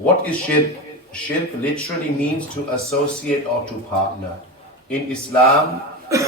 What is shirk? Shirk literally means to associate or to partner. In Islam,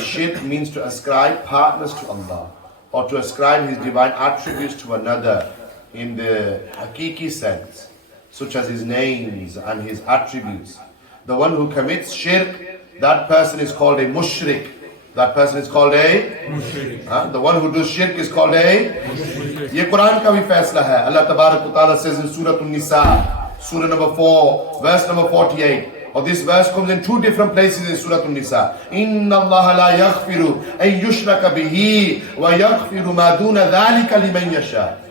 shirk means to ascribe partners to Allah or to ascribe His divine attributes to another in the hakiki sense, such as His names and His attributes. The one who commits shirk, that person is called a mushrik. That person is called a mushrik. The one who does shirk is called a mushrik. Ye Quran ka bhi faisla hai. Allah Tabarak wa Ta'ala says in Surah An-Nisa, Surah number 4, verse number 48. Or this verse comes in two different places in Surah An-Nisa. Inna Allah la yaghfiru an yushraka bihi wa yaghfiru ma duna dhalika liman yasha.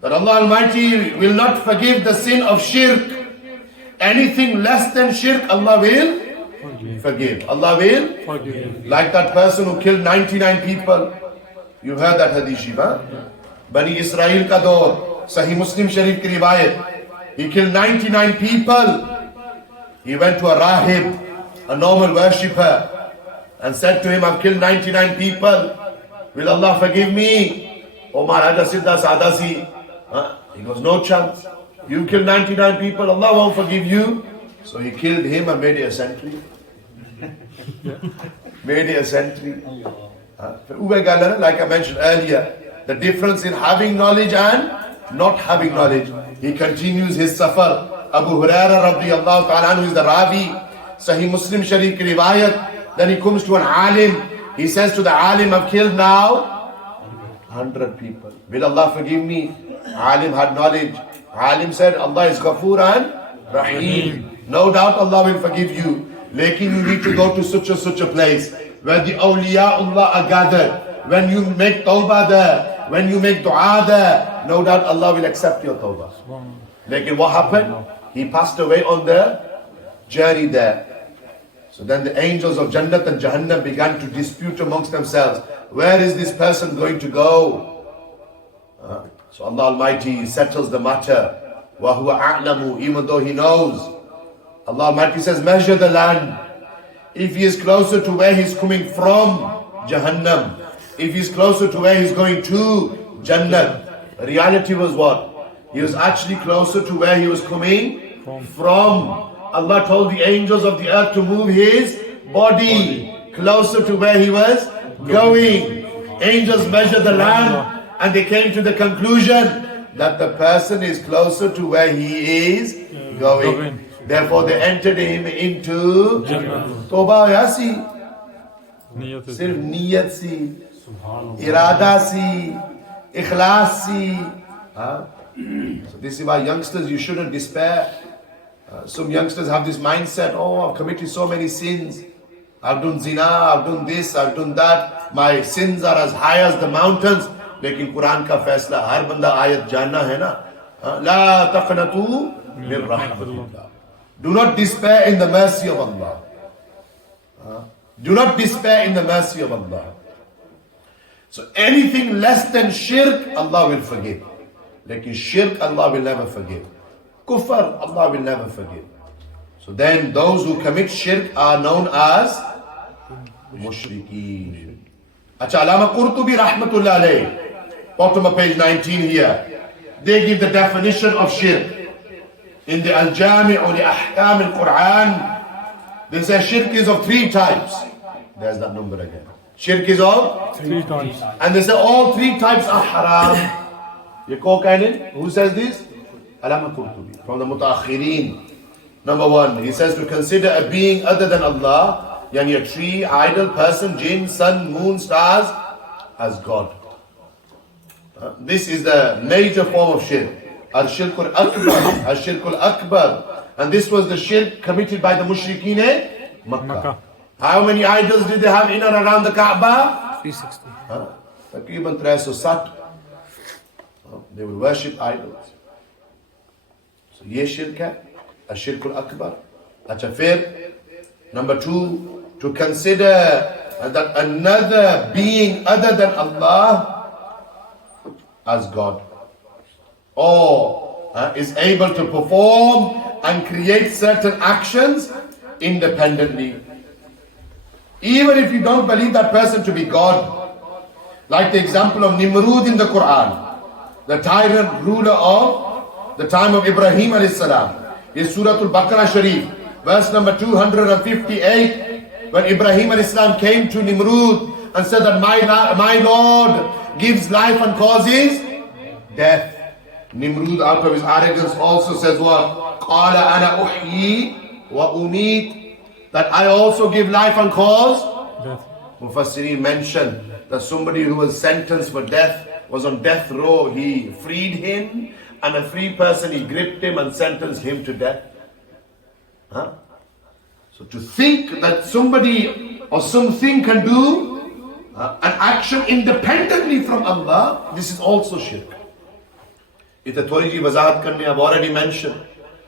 That Allah Almighty will not forgive the sin of shirk. Anything less than shirk, Allah will forgive. Allah will forgive. Like that person who killed 99 people. You heard that hadith, Shiva? Bani Israel ka daur, Sahih Muslim Sharif ki riwayat. He killed 99 people. He went to a rahib, a normal worshipper, and said to him, I've killed 99 people. Will Allah forgive me? Oh Maharaja Siddha Sadasi. He goes, no chance. You killed 99 people, Allah won't forgive you. So he killed him and made it a century. Made it a century. Like I mentioned earlier, the difference in having knowledge and not having knowledge. He continues his safar. Abu Hurairah radiyallahu ta'ala anhu is the Ravi. Sahih Muslim Sharif ki riwayat. Then he comes to an alim. He says to the alim, I've killed now 100 people. Will Allah forgive me? Alim had knowledge. Alim said, Allah is Ghafoor and Rahim. No doubt Allah will forgive you. Lekin you need to go to such a place where the awliyaullah are gathered. When you make tawbah there, when you make dua there, no doubt Allah will accept your tawbah. Lekin what happened? He passed away on the journey there. So then the angels of Jannat and Jahannam began to dispute amongst themselves. Where is this person going to go? So Allah Almighty settles the matter. وَهُوَ أَعْلَمُ. Even though He knows. Allah Almighty says, measure the land. If he is closer to where he's coming from, Jahannam. If he's closer to where he's going to, Jannat. The reality was what? He was actually closer to where he was coming from. Allah told the angels of the earth to move his body closer to where he was going. Angels measured the land and they came to the conclusion that the person is closer to where he is going. Therefore they entered him into Toba Yasi. Sirf niyat si, irada si, ikhlas si. So this is why youngsters, you shouldn't despair. Some youngsters have this mindset, oh, I've committed so many sins. I've done zina, I've done this, I've done that. My sins are as high as the mountains. Lekin Quran ka faisla, har banda ayat janna hai na. La taqnatu min rahmatillah. Do not despair in the mercy of Allah. Do not despair in the mercy of Allah. So anything less than shirk, Allah will forgive. Like shirk, Allah will never forgive. Kufr, Allah will never forgive. So then those who commit shirk are known as mushrikeen. Acha, Allama Qurtubi rahmatullah alayh, bottom of page 19 here. They give the definition of shirk. In the Al-Jami' li Ahkam al-Quran, they say shirk is of 3 types. There's that number again. Shirk is of 3 types. And they say all 3 types are haram. Ye co-canon? Who says this? Allama Qurtubi, from the Mutaakhirin. Number 1, he says to consider a being other than Allah, yani a tree, idol, person, jinn, sun, moon, stars, as God. This is the major form of shirk. Al-Shirk al-Akbar. Al-Shirk al-Akbar. And this was the shirk committed by the mushrikeen in Makkah. How many idols did they have in and around the Kaaba? 360. Takriban 360. They will worship idols. So ye shirk hai. Al-Shirk al-Akbar. Acha fir. Number 2, to consider that another being other than Allah as God, or is able to perform and create certain actions independently. Even if you don't believe that person to be God, like the example of Nimrud in the Quran, the tyrant ruler of the time of Ibrahim alayhi salam. Is Surah Al-Baqarah Sharif, verse number 258, when Ibrahim alayhi salam came to Nimrud and said that my Lord gives life and causes death. Nimrud, out of his arrogance, also says what? قَالَ أَنَا أُحْيِي وَأُمِيتُ, that I also give life and cause death. Mufassirin mentioned that somebody who was sentenced for death was on death row. He freed him, and a free person, he gripped him and sentenced him to death. Huh? So to think that somebody or something can do an action independently from Allah, this is also shirk. I've already mentioned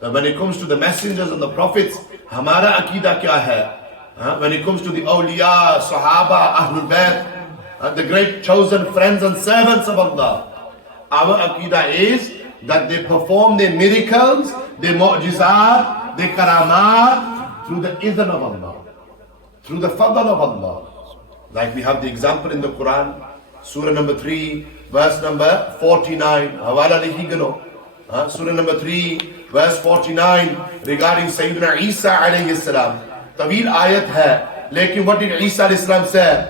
that when it comes to the messengers and the prophets, hamara aqidah kya hai? When it comes to the awliya, sahaba, ahlul bayt, the great chosen friends and servants of Allah, our aqidah is that they perform their miracles, their mu'jizat, their karamat through the idhn of Allah, through the fadl of Allah. Like we have the example in the Quran, Surah number 3, verse number 49. Hawala likhi gano. Surah number 3, verse 49, regarding Sayyidina Isa alayhi salam. Tawil ayat hai. Lekin what did Isa alayhi salam say?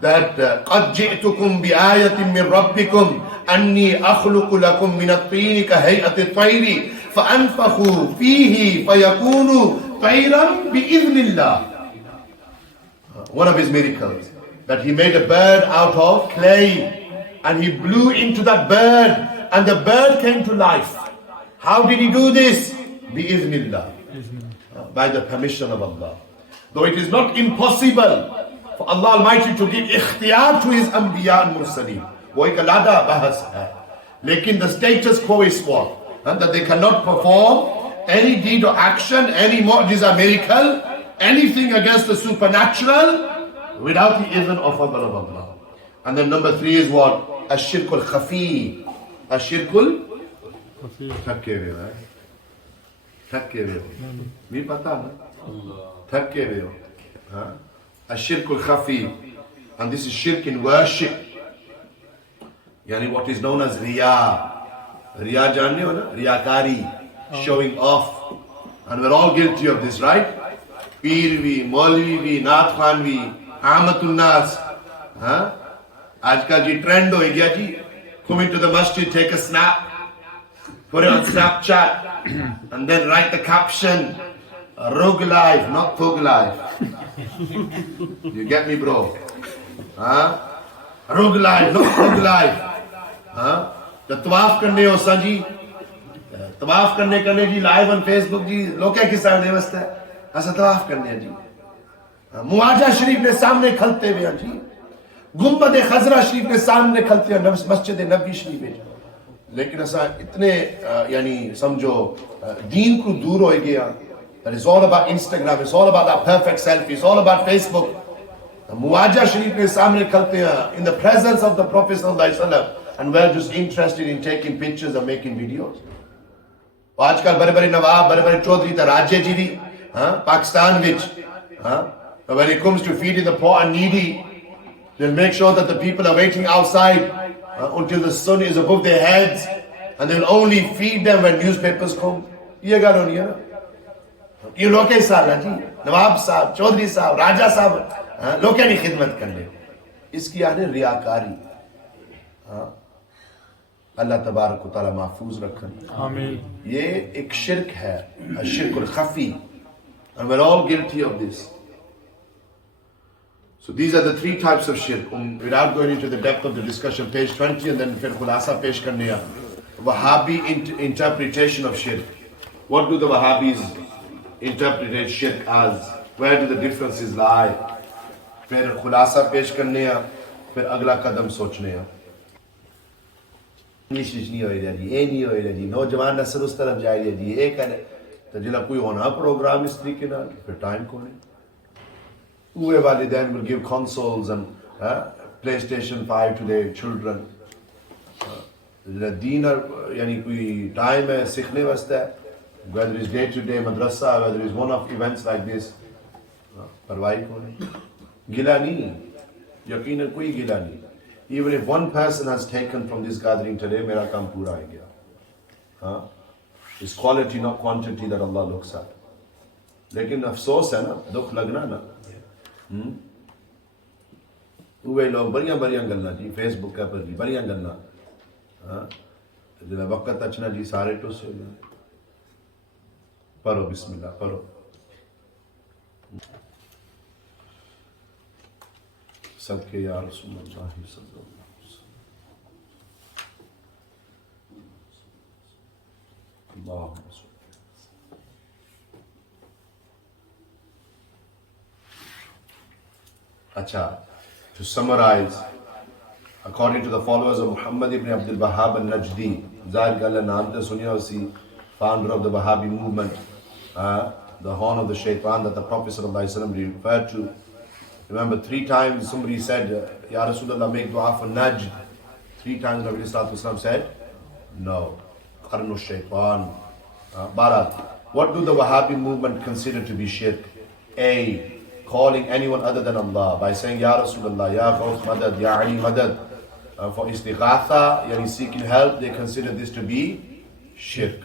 That قَدْ جِئْتُكُمْ بِآيَةٍ مِّن رَبِّكُمْ أَنِّي أَخْلُقُ لَكُمْ مِنَ الطِّينِ كَهَيْئَةِ الطَّيْرِ فَأَنْفَخُوا فِيهِ فَيَكُونُ طَيْرًا بِإِذْنِ اللَّهِ. One of his miracles, that he made a bird out of clay and he blew into that bird and the bird came to life. How did he do this? Bi-idhnillah, by the permission of Allah. Though it is not impossible for Allah Almighty to give ikhtiyar to His anbiya and mursaleen. Wo ek alada bahas hai. Lekin the status quo is what? That they cannot perform any deed or action, any mu'jiza, miracle, anything against the supernatural without the idhn of Allah. And then number 3 is what? Ash-shirkul khafi. Ash-shirkul thakke ve hai. Thakke ve ho. Me pata na? Thakke ve ho. Ash-shirkul khafi. And this is shirk in worship. Yani what is known as riya. Riya janne ho na? Riyakari. Showing off. And we're all guilty of this, right? Peer vi, Maulvi vi, Naat Khan vi, Ahmadul Nas. Aajkal ji trend ho gaya ji. Come into the masjid, take a snap, put it on Snapchat, and then write the caption, Rug life, not Thug life. You get me, bro? Rug life, not Thug life. The tawaf karne ho sanji. Tawaf karne ji, live on Facebook ji, loke ke saamne wasta hai. ऐसा तवाफ करने हैं जी. मुआजा शरीफ ने सामने खलते हुए हैं जी. गुम्बद खजरा शरीफ ने सामने खलते हैं मस्जिद नबी शरीफ में. लेकिन ऐसा इतने यानी समझो दीन को दूर हो गया. That is all about Instagram. It's all about that perfect selfie. It's all about Facebook. मुआजा शरीफ ने सामने खलते हैं in the presence of the Prophet sallallahu alaihi wasallam, and we're just interested in taking pictures and making videos. आजकल बड़े-बड़े नवाब, बड़े-बड़े चौधरी ता राज्य जी भी Pakistan which when it comes to feeding the poor and needy, they'll make sure that the people are waiting outside until the sun is above their heads, and they'll only feed them when newspapers come. Ye gal honi hai na. Ye loke sahab hai ji, Nawab sahab, Chaudhry sahab, Raja sahab, loke ni khidmat karne. Iski aane riyakari. Allah tabarak wa ta'ala mahfuz rakhan. Amin. Ye ek shirk hai, shirkul khafi. And we're all guilty of this. So these are the 3 types of shirk. Without going into the depth of the discussion, page 20 and then fir khulasa pesh karne hai. Wahhabi interpretation of shirk. What do the Wahhabis interpret shirk as? Where do the differences lie? Fir khulasa pesh karne hai, fir agla kadam sochne hai. Nishish nahi hoye ji, ye nahi hoye ji, naujawan nasl us taraf jai ji, ye kare. तो जिला कोई होना programme इस तरीके ना फिर time को नहीं. Uwe walidain will give consoles and PlayStation 5 to their children. जिला दीन यानी कोई टाइम है सीखने वास्ते, whether it's day to day madrasa, whether it's one of events like this, परवाही को नहीं. गिला नहीं, यकीनन कोई गिला नहीं. Even if one person has taken from this gathering today, मेरा काम पूरा हो गया. It's quality, not quantity, that Allah looks at. लेकिन अफसोस है ना, दुख लगना ना, वे लोग बड़िया गल्ला जी फेसबुक के पर जी बड़िया गल्ला, जब वक्त अच्छा जी सारे टुस हो गए. पढ़ो बिस्मिल्लाह पढ़ो. सदके या रसूलुल्लाह सल्लल्लाहु अलैहि वसल्लम. अल्लाह Acha, to summarize, according to the followers of Muhammad ibn Abdul Wahhab al-Najdi, Zahir Gala Namta Sunyasi, founder of the Wahhabi movement, the horn of the shaitan that the Prophet ﷺ referred to. Remember, 3 times somebody said, Ya Rasulullah, make dua for Najd. 3 times Nabi ﷺ said, no. Qarnu shaitan. Bharat, what do the Wahhabi movement consider to be shirk? A, calling anyone other than Allah by saying Ya Rasulullah, Ya Ghawth Madad, Ya Ali Madad. For istighatha, yani seeking help, they consider this to be shirk.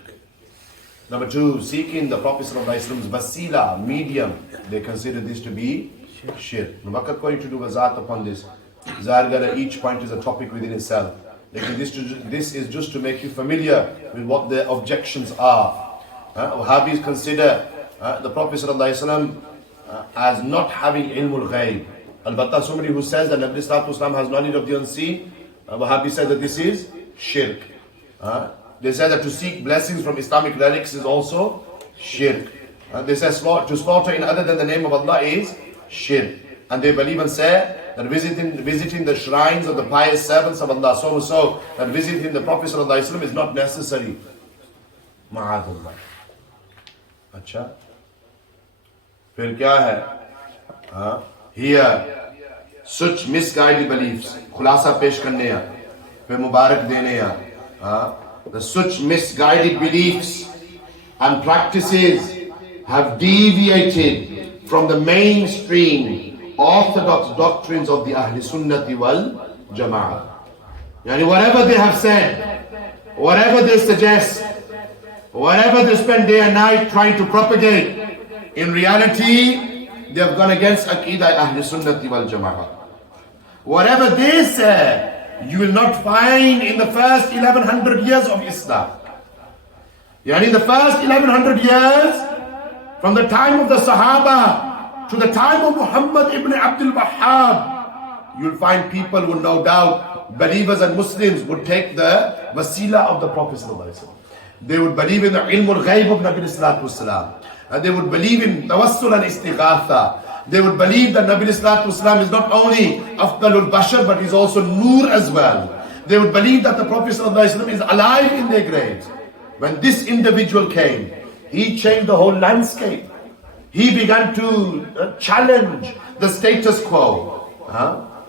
Number 2, seeking the Prophet ﷺ's wasila, medium, they consider this to be shirk. I'm not going to do wazat upon this. Zargara, each point is a topic within itself. This is just to make you familiar with what the objections are. Wahhabis consider the Prophet ﷺ as not having ilmul ghaib. Al-Batta, somebody who says that Nabi Sallallahu Alaihi Wasallam has knowledge of the unseen, Wahhabi says that this is shirk. They say that to seek blessings from Islamic relics is also shirk. They say to slaughter in other than the name of Allah is shirk. And they believe and say that visiting the shrines of the pious servants of Allah, so that visiting the Prophet Sallallahu Alaihi Wasallam is not necessary. Ma'adullah. Acha. फिर क्या है? Here, such misguided beliefs, खुलासा पेश करने या, फिर मुबारक देने या, the such misguided beliefs and practices have deviated from the mainstream orthodox doctrines of the Ahl Sunnati wal Jama'ah. Yani whatever they have said, whatever they suggest, whatever they spend day and night trying to propagate, in reality, they have gone against Aqidah Ahl Sunnati wal Jama'ah. Whatever they say, you will not find in the first 1100 years of Islam. Yani in the first 1100 years, from the time of the Sahaba to the time of Muhammad ibn Abdul Wahhab, you will find people who no doubt, believers and Muslims, would take the wasila of the Prophet ﷺ. They would believe in the ilmul ghaib of Nabi Sallallahu Alaihi Wasallam. And they would believe in tawassul and istighatha. They would believe that Nabi Sallallahu Alaihi Wasallam is not only Afdalul Bashar, but he's also Noor as well. They would believe that the Prophet Sallallahu Alaihi Wasallam is alive in their graves. When this individual came, he changed the whole landscape. He began to challenge the status quo.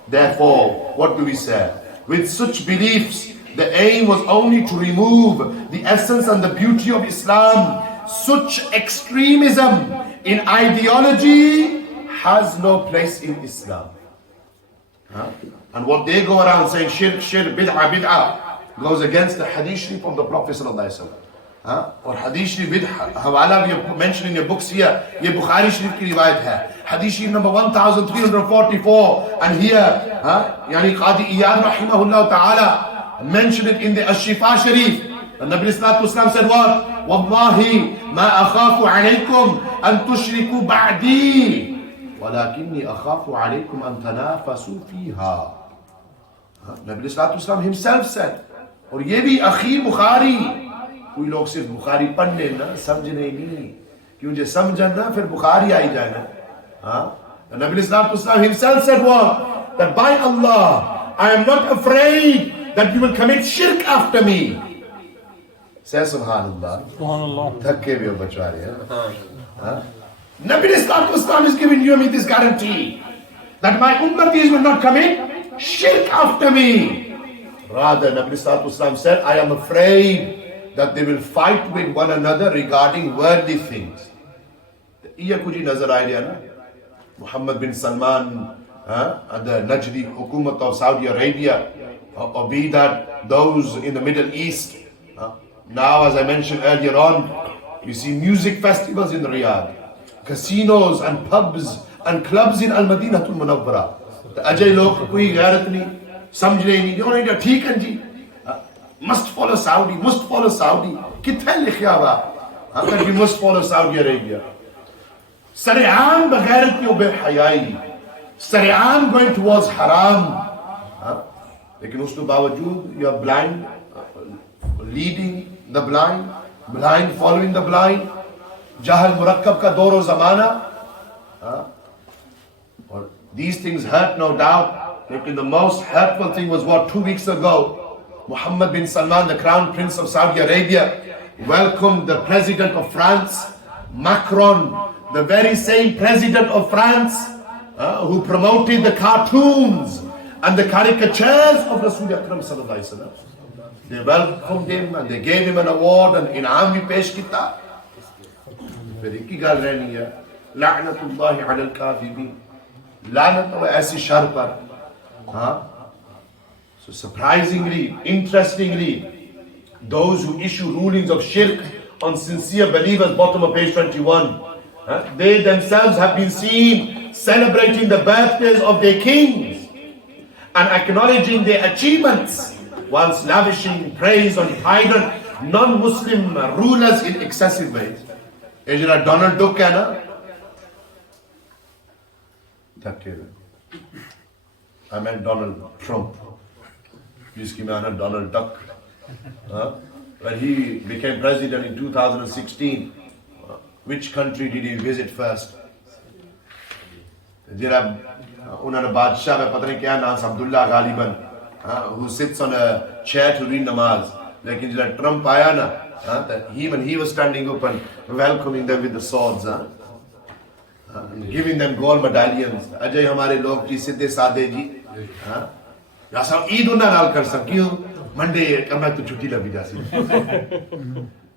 Therefore, what do we say? With such beliefs, the aim was only to remove the essence and the beauty of Islam. Such extremism in ideology has no place in Islam. And what they go around saying shirk, bid'ah, goes against the hadith sharif of the Prophet sallallahu alaihi wasallam. Or hadith sharif hawala we mentioned in your books here, ye Bukhari sharif ki riwayat hai. Hadith sharif number 1344, and here, yani Qadi Iyad rahimahullah ta'ala mentioned it in the Ash-Shifa Sharif. And Nabi Sallallahu Alaihi Wasallam said what? Wallahi ma akhafu alaykum an tushriku ba'di walakinni akhafu alaykum an tanafasu fiha. Nabi Sallallahu Alaihi Wasallam himself said, और ये भी अखी बुखारी, कोई लोग सिर्फ बुखारी पढ़ने ना समझने नहीं, क्यों जे समझन ना फिर बुखारी आई जाए ना. Nabi Sallallahu Alaihi Wasallam himself said what? That by Allah, I am not afraid that you will commit shirk after me. Say Subhanallah. Subhanallah. Thakke bhi ho bachare. Nabi Sallallahu Alaihi Wasallam is giving you and me this guarantee that my ummatis will not commit shirk after me. Rather, Nabi Sallallahu Alaihi Wasallam said, I am afraid that they will fight with one another regarding worldly things. Iya kuji nazar aaya na? Muhammad bin Salman and the Najdi Hukumat of Saudi Arabia, or be that those in the Middle East, Now, as I mentioned earlier on, you see music festivals in Riyadh, casinos and pubs and clubs in Al-Madinatul Munawwara. Ajay log koi gairat nahi, samjh nahi, you know, theek hai ji. Must follow Saudi, must follow Saudi. Kithe likhya hua? That you must follow Saudi Arabia. Sare'am bagairat yo behayai. Sare'am going towards haram. Lekin uske bawajud, you are blind, leading the blind, blind following the blind. Jahal murakkab ka dor o zamana. These things hurt, no doubt. Lekin the most hurtful thing was what 2 weeks ago, Muhammad bin Salman, the Crown Prince of Saudi Arabia, welcomed the President of France, Macron, the very same President of France who promoted the cartoons and the caricatures of Rasul Akram sallallahu alaihi wasallam. They welcomed him and they gave him an award and in'am bhi pesh kita. Fir ek hi gal rehni hai, la'natullahi 'ala al-kadhibin. La'nat ho aisi shar par. So surprisingly, interestingly, those who issue rulings of shirk on sincere believers, bottom of page 21, they themselves have been seen celebrating the birthdays of their kings and acknowledging their achievements whilst lavishing praise on tyrant non-Muslim rulers in excessive ways. Is it a Donald Duck? I meant Donald Trump. Jiski maana Donald Duck. When he became president in 2016, which country did he visit first? Jira unhone badshah mein pata nahi kya naam Abdullah Ghaliban, who sits on a chair to read namaz. Lekin jira Trump aaya na, when he was standing up and welcoming them with the swords, giving them gold medallions. Ajay hamare log ji sidhe saade ji. सब ईद उन्ना नाल कर सक क्यों Monday करना तो छुट्टी लगी जासी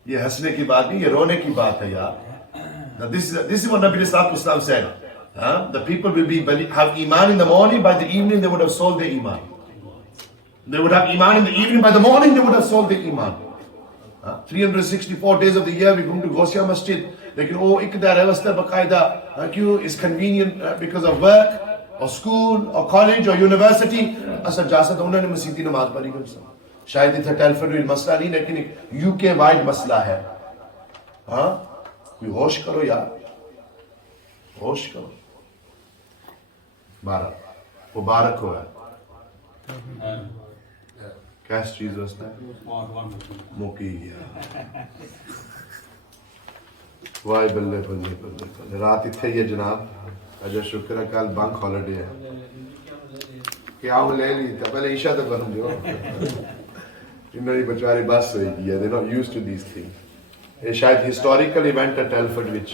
ये हंसने की बात नहीं ये रोने की बात है यार. Now this is what Nabi Sallallahu Alaihi Wasallam said. The people will have iman in the morning, by the evening they would have sold their iman. They would have iman in the evening, by the morning they would have sold their iman. 364 days of the year we go to Gausiya Masjid. Lekin oh ikda ravasta baqaida kyun is convenient because of work or school or college or university. Asal jasad unhone masjid namaz padhi kar sa. Shayad ithe Telford में मसला नहीं लेकिन UK wide मसला है. कोई होश करो यार, होश करो. मुबारक हो यार. कैस चीज होता है मुकी गया. वाई बल्ले बल्ले बल्ले बल्ले. रात इतने ये जनाब अजय शुक्र है कल बैंक हॉलिडे है. क्या वो ले ली था पहले ईशा तो करूँ जो इन्होंने बेचारे बस हुई थी. They're not used to these things. ये शायद हिस्टोरिकल इवेंट है टेलफोर्ड विच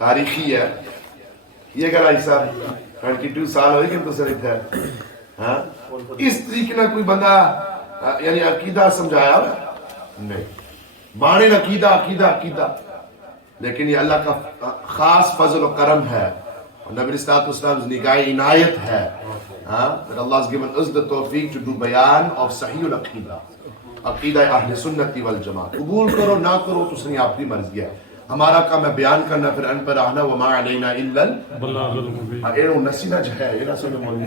तारीखी है. ये करा ईसा 22 साल हो गए तो सर इधर इस तरीके ना कोई बंदा यानी अकीदा समझाया नहीं. बाणी अकीदा अकीदा अकीदा. लेकिन ये अल्लाह का खास फजल और करम है. Nabi Sallallahu Alaihi Wasallam's nigaah inayat hai. That Allah has given us the tawfiq to do bayan of Sahih al-Aqidah. Aqidah Ahl Sunnati wal Jamaat. Qabul karo na karo to usni apni marzi hai. हमारा काम है बयान करना फिर अन पर आना वमा अलैना इल्लल बलागुल मुबीन. ये नसीना जो है ये ना सुनो मौलवी